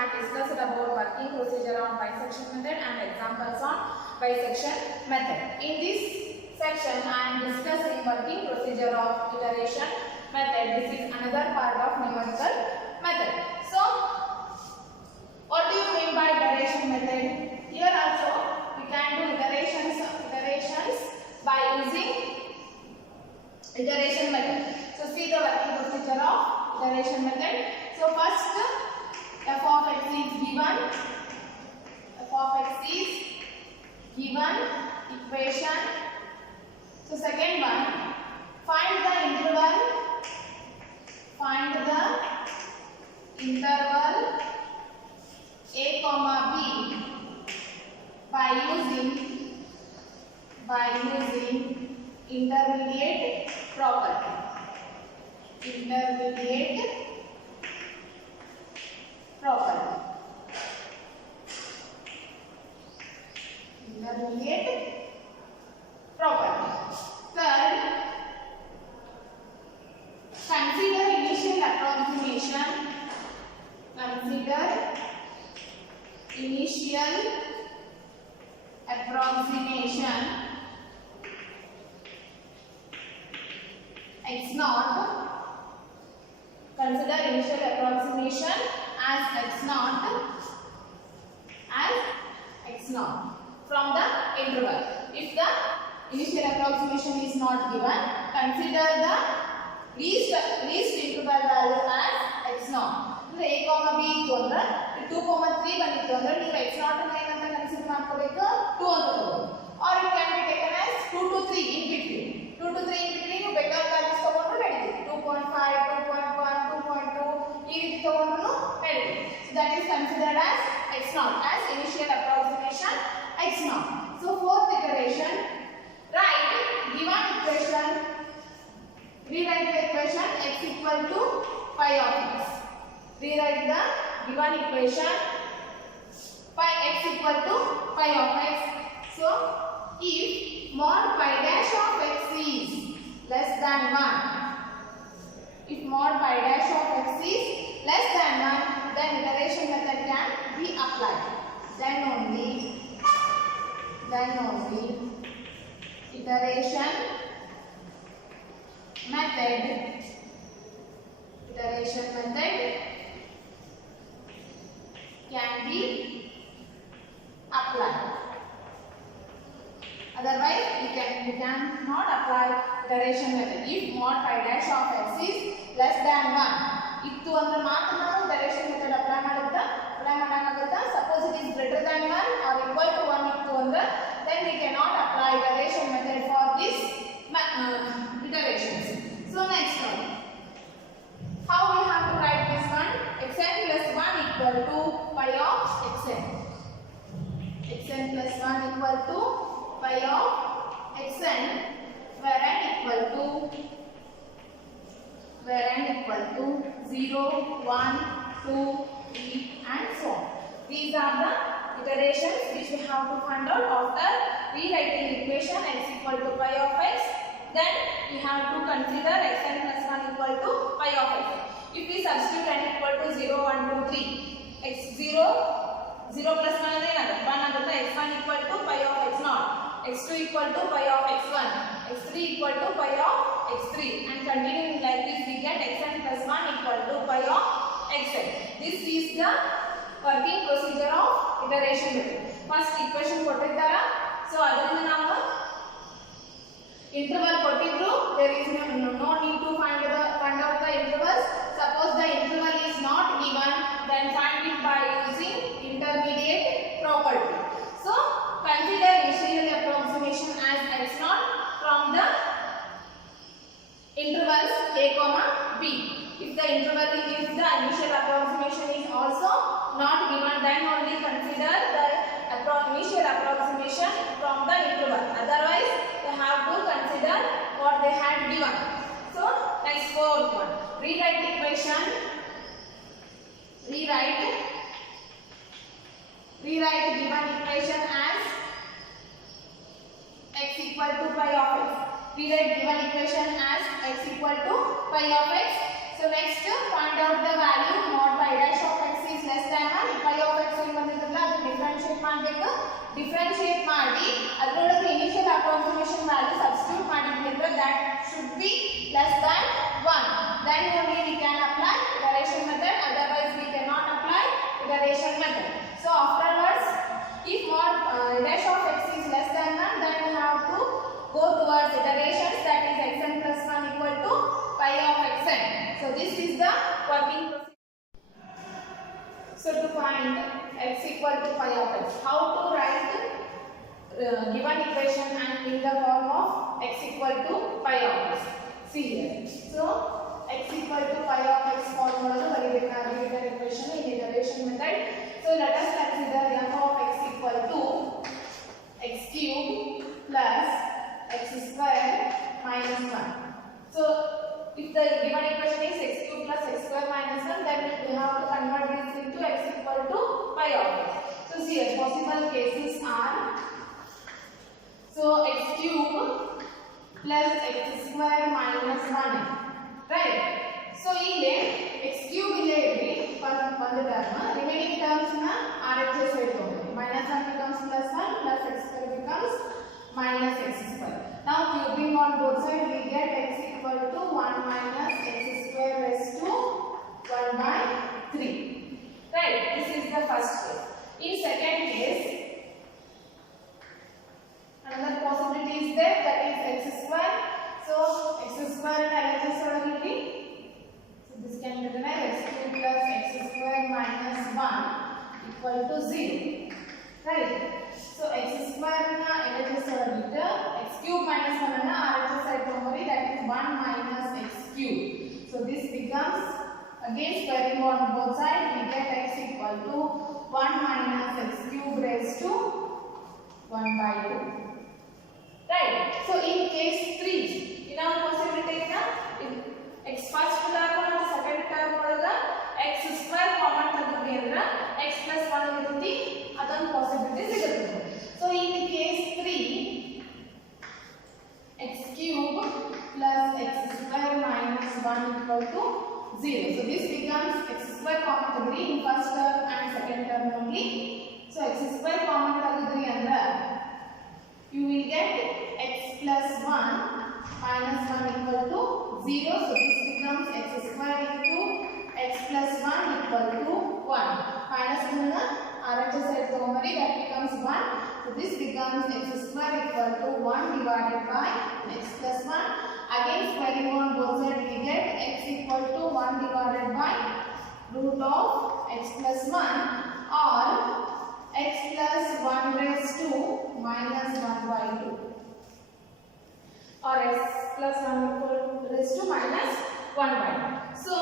have discussed about working procedure on bisection method and examples on bisection method. In this section, I am discussing working procedure of iteration method. This is another part of numerical method. So, what do you mean by iteration method? Here also, we can do iterations by using iteration method. So, see the working procedure of iteration method. So, first f of x is given, f of x is given equation. So, second one, find the interval a comma b by using intermediate property. Third, consider initial approximation. X naught. Consider initial approximation as x naught from the interval. If the initial approximation is not given, consider the least interval value as x naught. So a comma b ಇತ್ತು ಅಂದ್ರೆ 2 3 ಬಂದಿತ್ತು ಅಂದ್ರೆ ನೀವು x naught ಅನ್ನು ಏನಂತ consider ಮಾಡ್ಕೋಬೇಕು 2 ಅಂತ ತಗೊಳ್ಳಿ. Or it can be taken as 2 to 3 in between. 2 to 3 in between ನೀವು ಬೇಕಾದ ವ್ಯಾಲ್ಯೂಸ್ ತಗೊಂಡ್ರು ನಡೀತದೆ. 2.5, 2.1, 2.2 ಈ ರೀತಿ ತಗೊಂಡ್ರು ನಡೀತದೆ. So that is considered as x naught as initial approximation x naught. So fourth iteration, write given equation. Rewrite the equation x equal to pi of x. Rewrite the given equation x equal to pi of x. So if mod pi dash of x is less than 1, if mod pi dash of x is less than 1, then iteration method can be applied. Then only iteration method can be applied. Otherwise, we cannot apply iteration method. If mod pi dash of x is less than 1, ittu andre ಮಾತ್ರ ನಾವು iteration method apply ಮಾಡಕ್ಕಾಗುತ್ತಾ. Suppose it is greater than 1 or equal to 1 ittu andre, then we cannot apply iteration method for this iterations. So next one, how we have to write this one? Xn plus 1 equal to pi of xn. Xn plus 1 equal to pi of xn, where n equal to 0, 1, 2, 3 and so on. These are the iterations which we have to find out after rewriting equation x equal to pi of x. Then we have to consider xn plus 1 equal to pi of x. If we substitute n equal to 0, 1, 2, 3, x0 plus 1 is 1 agutte, x1 equal to pi of x naught, x2 equal to pi of x1, x3 equal to pi of x3, and continuing like this we get xn plus 1 equal to pi of xn. This is the working procedure of iteration method. First equation ಕೊಟ್ಟಿದ್ದಾರೆ, so ಅದರಿಂದ ನಾವು interval ಕೊಟ್ಟಿದ್ರು, there is no need to find out the intervals. Suppose the interval is not given, then find it by using intermediate property. So consider initial approximation as x naught from the intervals a comma b. If the initial approximation is also not given, then only consider the initial approximation from the interval. Otherwise, they have to consider what they had given. So next fourth one, rewrite equation. Rewrite given equation as x equal to pi of x. Rewrite given equation as x equal to pi of x. So next find out the value mod pi dash of x is less than 1 pi of x ಏನು ಬಂದಿರಲ್ಲ ಅದು differentiate ಮಾಡಬೇಕು differentiate ಮಾಡಿ ಅದರೊಳಗೆ initial approximation value substitute ಮಾಡಿದ್ರೆ that should be less than 1 then only we can apply iteration method otherwise we cannot apply iteration method so afterwards if mod dash of x is less than 1 then we have to go towards iterations that is xn plus 1 equal to pi of xn so this is the working procedure. So to find x equal to pi of x, how to write given equation and in the form of x equal to pi of x. See here. So x equal to pi of x form model given equation in iteration method. So let us consider f of x equal to x cube plus x square minus 1. So if the given equation is x cube plus x square minus 1 then we have to convert this into x equal to pi of x. So see here possible cases are so x cube plus x square minus 1 right. So ಇಲ್ಲಿ x cube ile irli ಒಂದು term remaining terms na RHS side ತಗೊಂಡು minus 1 becomes plus 1 plus x square becomes minus x square. Now cubing on both sides we get x equal to 1 minus x square raised to 1 by 3. Right, this is the first case. In second case, another possibility is there that is x square. So x square and LHS already. So this can be written as x cube plus x square minus 1 equal to 0. Right. So x square na LHS already. X cube minus 1 na RHS side tomori that is 1 minus x cube. So this becomes again squaring on both sides we get x equal to 1 minus x cube raised to 1 by 2. Right. So in case 3 in our possibility is x first term and second term ಒಳಗ x square common ತೆಗೆದ್ವಿ ಅಂದ್ರೆ x plus 1 ಇರುತ್ತೆ ಅದೊಂದು possibility ಸಿಗುತ್ತೆ. So in case 3 x cube plus x square minus 1 equal to 0. So this becomes x square common ತೆಗೆದ್ರಿ in first term and second term only. So x square common ತೆಗೆದ್ರಿ ಅಂದ್ರೆ you will get x plus 1 minus 1 equal to 0. So this becomes x square into x plus 1 equal to 1. Minus 1 RHS side tomori that becomes 1. So this becomes x square equal to 1 divided by x plus 1. Again squaring on both sides we get x equal to 1 divided by root of x plus 1 or x plus 1 raised to minus 1 by 2 or x plus 1 raised to minus 1 by 2. So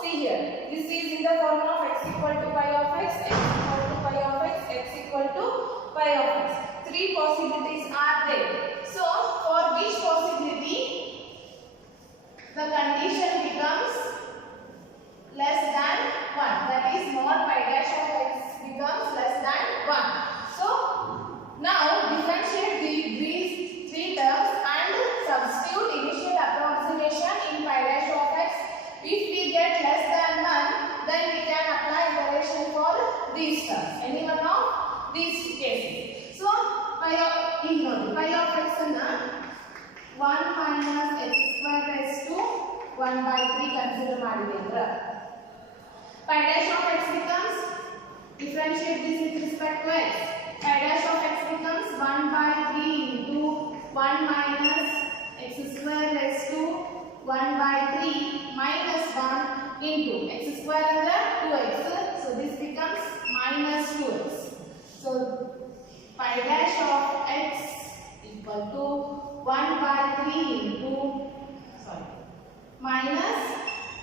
see here this is in the form of x equal to pi of x, x equal to pi of x, x equal to pi of x. Three possibilities are there. So for which possibility the condition becomes less than 1 that is mod pi dash of x becomes less than 1. So now differentiate these three terms and substitute initial approximation in pi dash of x. If we get less than 1 then we can apply iteration for these terms any one of these cases. So pi of x na 1 minus x square raised to 1 by 3 consider ಮಾಡಿದೆ ಅಂದ್ರೆ pi dash of x becomes differentiate this with respect to x. Pi dash of x becomes 1 by 3 into 1 minus x square raised to 1 by 3 minus 1 into x square under 2x. So this becomes minus 2x. So pi dash of x equal to 1 by 3 into minus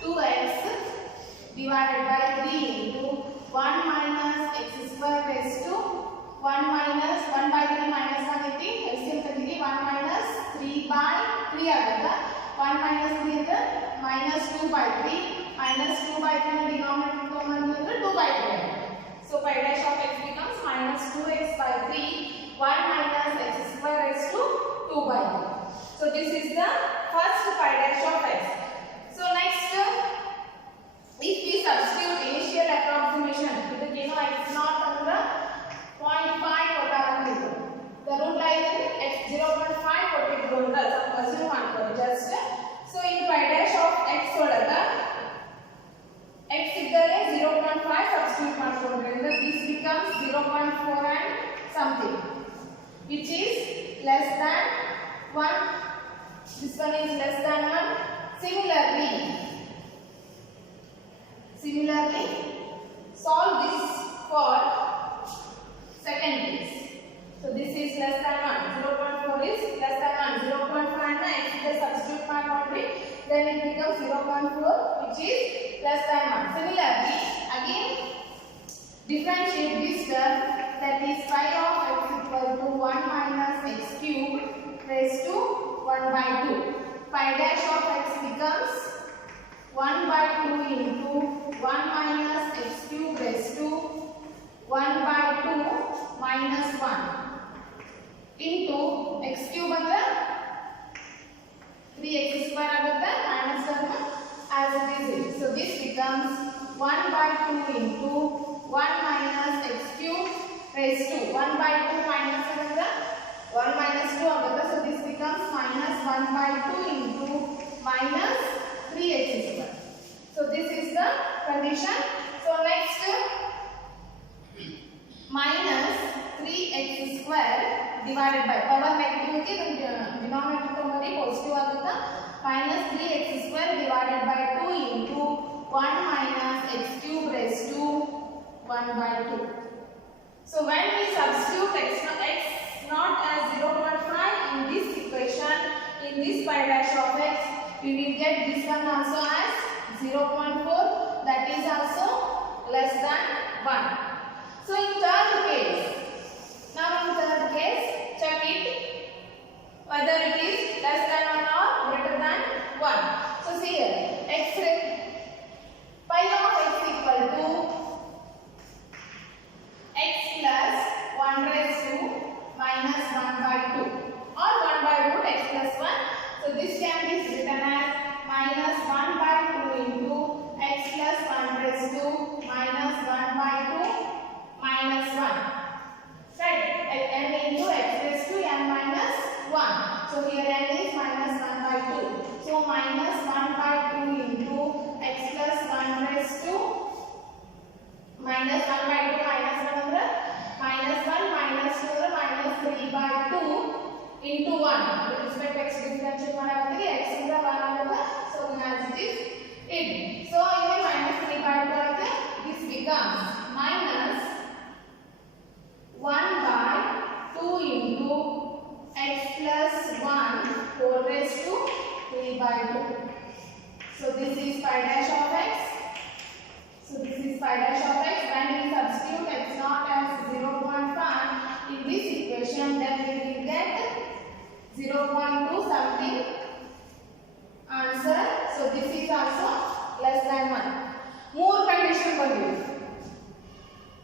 2x divided by 3 into 1 minus x square raised to 1 minus 1 by 3 minus 1 ಇತಿ LCM ತೆಗೆದಿ 1 minus 3 by 3 ಆಗುತ್ತೆ 1 minus 3 ಅಂದ್ರೆ minus 2 by 3 minus 2 by 3 ನ denominator ತಗೊಂಡ್ರೆ 2 by 3 ಆಗುತ್ತೆ. So pi dash of x becomes minus 2x by 3 1 minus x square raised to 2 by 3. So this is the first pi dash of x. So next if we substitute initial approximation which is less than 1. This one is less than 1. Similarly, solve this for second case. So this is less than 1. 0.4 is less than 1. 0.5 and x is the substitute mark only. Then it becomes 0.4, which is less than 1. Similarly, again differentiate this term, that is phi of x equal to 1 minus x cube raised to 1 by 2. Phi dash of x becomes 1 by 2 into 1 minus x cube raised to 1 by 2 minus 1 into x cube under 3x square agutte minus term as it is. So this becomes 1 by 2 into 1 minus x cube raised to 1 by 2 minus 1 minus 2 agutte. So this becomes minus 1 by 2 into minus 3x square. So this is the condition. So next, minus 3x square divided by power negative denominator positive agutta, minus 3x square divided by 2 into 1 minus x cube raised to 1 by 2. So when we substitute x naught as 0.5 in this equation, in this phi dash of x, we will get this one also as 0.4, that is also less than 1. So in third case, check it whether it is less than 1 or greater than 1. So see here, phi of x equal to x plus 1 raised to minus 1 by 2 or 1 by root x plus 1. So this can be written as minus 1 by 2 into x plus 1 raised to minus 1 by 2 minus 1. Right? N into x raised to n minus 1. So here n is minus 1 by 2. So minus 1 by 2 into x plus 1 raised to minus 1 by 2 minus 1 under minus 1 minus 2 minus 3 by 2 into 1. With respect to x differentiate ಮಾಡಾಗುತ್ತೆ x ಇಂದ 1 ಆಗುತ್ತೆ. So as it is it. So here minus 3 by 2 ಆಗುತ್ತೆ. This becomes minus 1 by 2 into x plus 1 whole raised to 3 by 2. So this is phi dash of x. So this is phi dash of x. When we substitute x naught as 0.5 in this equation, then we will get 0.2 something answer. So this is also less than 1. More condition ಬಂದಿದೆ.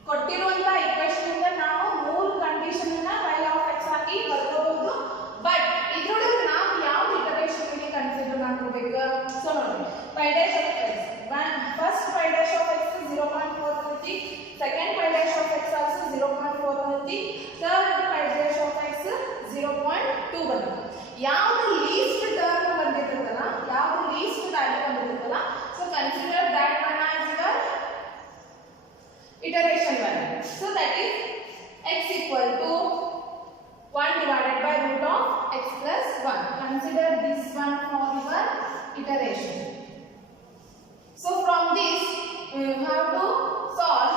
ಕೊಟ್ಟಿರುವಂತ equation ಇಂದ ನಾವು ಮೂರು condition ಅನ್ನ y of x ಹಾಕಿ ಬರ್ಕೋಬಹುದು. But ಇದರೊಳಗೆ ನಾವು ಯಾವ ಇಟರೇಷನ್ ಗೆ ಕನ್ಸಿಡರ್ ಮಾಡ್ಕೋಬೇಕು? ಸೊ ನೋಡಿ, phi dash of x, first phi dash of x is 0.4 ಬರುತ್ತೆ, second phi dash of x also 0.4 ಬರುತ್ತೆ, third phi dash of x 0.2 ಬರುತ್ತೆ. ಯಾವುದು ಲೀಸ್ಟ್ ಟರ್ಮ್ ಬಂದಿರುತ್ತಲ್ಲ, ಯಾವುದು ಲೀಸ್ಟ್ ವ್ಯಾಲ್ಯೂ ಬಂದಿರುತ್ತಲ್ಲ, so consider that one as your iteration value. So that is x equal to 1 divided by root of x plus 1. Consider this one for your iteration. So from this you have to solve.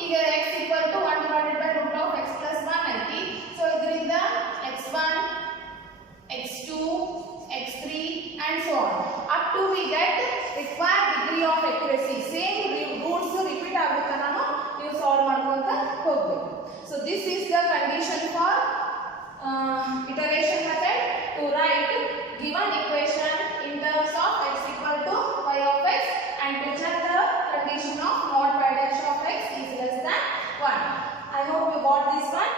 Here x equal to 1 divided by root of x plus 1 ಐತಿ. So ಇದರಿಂದ x1, x2, x3 and so on up to we get required degree of accuracy. Same roots repeat ಆಗುತ್ತೆ, ನಾನು ನೀವು solve ಮಾಡ್ಕೊಂತ ಹೋಗಬೇಕು. So this is the condition for iteration method to write given equation in terms of x equal to y of x and to check the condition of not y dash of x is less than 1. I hope you got this one.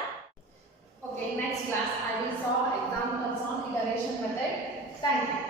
Okay, next class I will solve examples on iteration method. Thank you.